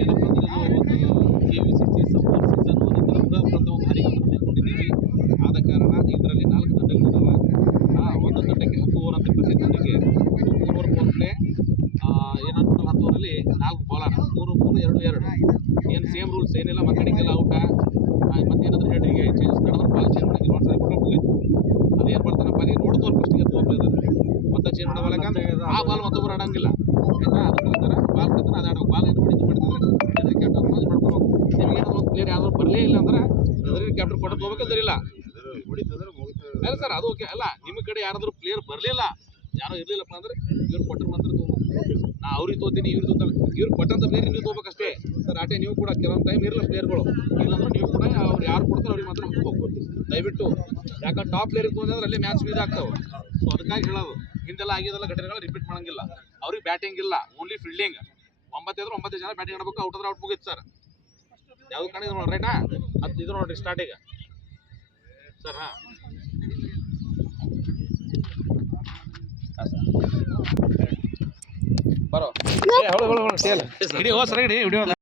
ಏನಪ್ಪ ಅಂದ್ರೆ ಇದು ಒಂದು KVCC ಸಮ್ಮರ್ ಸೀಸನ್ ಪ್ರಥಮ ಬಾರಿಗೆ ತೆಗೆದುಕೊಂಡಿದ್ದೀವಿ. ಆದ ಕಾರಣ ಇದರಲ್ಲಿ 4 ತಂಡಗಳಿದಾವೆ. ಒಂದು ತಂಡಕ್ಕೆ 10 ಓವರ್ ಅಂತ ಪ್ರತಿ ತಂಡಕ್ಕೆ 3 ಓವರ್ ಪವರ್ ಪ್ಲೇ. ಏನಂತ 10 ಓವರಲ್ಲಿ 4 ಬಾಲರ್ 3-3-2-2 ಏನು ಸೇಮ್ ರೂಲ್ಸ್ ಏನಿಲ್ಲ. ಮಕ್ಕಳಿಗೆಲ್ಲ ಔಟ ಮತ್ತೇನಾದ್ರೂ ಹೇಳ್ರಿ. ಈಗ ಚೇಂಜಸ್ ನಡೆದ್ರೆ ಬಾಲ್ ಚೇಂಜ್ ಮಾಡಿ ಇನ್ನೊಂದ್ಸರಿ ಕೊಟ್ಟರೆ ಮುಗೀತು. ಅದೇನು ಬರ್ತಾನಪ್ಪ ಅಲ್ಲಿ ನೋಡ್ತವ್ರು ಫಸ್ಟಿಗೆ ತೋರ್ಬೇಕು. ಮತ್ತೆ ಚೇಂಜ್ ಮಾಡೋವಾಗ ಆ ಬಾಲ್ ಮತ್ತೊಬ್ಬರು ಆಡಂಗಿಲ್ಲ ಆಯ್ತಾ. ಅದಕ್ಕೋಸ್ಕರ ಬಾಲ್ ಹೊಡಿತಾನೆ ಅದು ಆಡೋ ಬಾಲ್ ಏನು ಹೊಡಿತು ಮಾಡಿದ್ರೆ ಎದುರು ಕ್ಯಾಪ್ಟನ್ ಮಾಡ್ಕೋಬೇಕು. ನಿಮ್ಗೆ ಏನಾದ್ರು ಒಂದು ಪ್ಲೇಯರ್ ಯಾವ್ದು ಬರಲೇ ಇಲ್ಲ ಅಂದ್ರೆ ಎದುರಿಗೆ ಕ್ಯಾಪ್ಟನ್ ಕೊಟ್ಟು ಹೋಗ್ಬೇಕು. ಅದರಿಲ್ಲ ಅಲ್ಲ ಸರ್, ಅದು ಓಕೆ ಅಲ್ಲ. ನಿಮ್ಮ ಕಡೆ ಯಾರಾದ್ರೂ ಪ್ಲೇಯರ್ ಬರಲಿಲ್ಲ, ಯಾರೋ ಇರಲಿಲ್ಲಪ್ಪ ಅಂದ್ರೆ ಇವ್ರು ಕೊಟ್ಟರೆ ಮಾತ್ರ ತೊಗೋಬೇಕು. ನಾ ಅವ್ರಿಗೆ ತೋತೀನಿ ಇವ್ರಿಗೆ ತೋತಾನೆ. ಇವ್ರು ಕೊಟ್ಟಂತ ಪ್ಲೇಯರ್ ನೀವು ತೊಗೋಬೇಕಷ್ಟೇ ಸರ್. ಆಟೆ ನೀವು ಕೂಡ ಕೆಲವೊಂದು ಟೈಮ್ ಇರಲ್ಲ ಪ್ಲೇಯರ್ಗಳು. ಇಲ್ಲಾಂದ್ರೆ ನೀವು ಕೂಡ ಅವ್ರು ಯಾರು ಕೊಡ್ತಾರೆ ಅವ್ರಿಗೆ ಮಾತ್ರ ಹಾಕೋಬೇಕು ದಯವಿಟ್ಟು. ಯಾಕಂದ್ರೆ ಟಾಪ್ ಪ್ಲೇಯರ್ ತೊಗೊಂಡ್ರೆ ಅಲ್ಲೇ ಮ್ಯಾಚ್ ಮೀದ್ ಆಗ್ತಾವೆ. ಸೊ ಅದಕ್ಕಾಗಿ ಹೇಳೋದು ಹಿಂದೆಲ್ಲ ಆಗಿದೆಲ್ಲ ಘಟನೆಗಳು ರಿಪೀಟ್ ಮಾಡಂಗಿಲ್ಲ. ಅವ್ರಿಗೆ ಬ್ಯಾಟಿಂಗ್ ಇಲ್ಲ, ಓನ್ಲಿ ಫೀಲ್ಡಿಂಗ್. 9 ಜನ ಬ್ಯಾಟಿಂಗ್ ಆಡಬೇಕು. ಔಟ್ ಆದ್ರೆ ಔಟ್ ಮುಗಿತು ಸರ್. ಯಾವ್ದು ಕಾಣಿದೆ ನೋಡಿ ರೈಟಾ. ಅದು ಇದು ನೋಡ್ರಿ ಸ್ಟಾರ್ಟಿಗೆ ಸರ್. ಬರೋ ಹಿಡಿ ಹೋ ಸರ್, ಹಿಡಿ ವಿಡಿಯೋ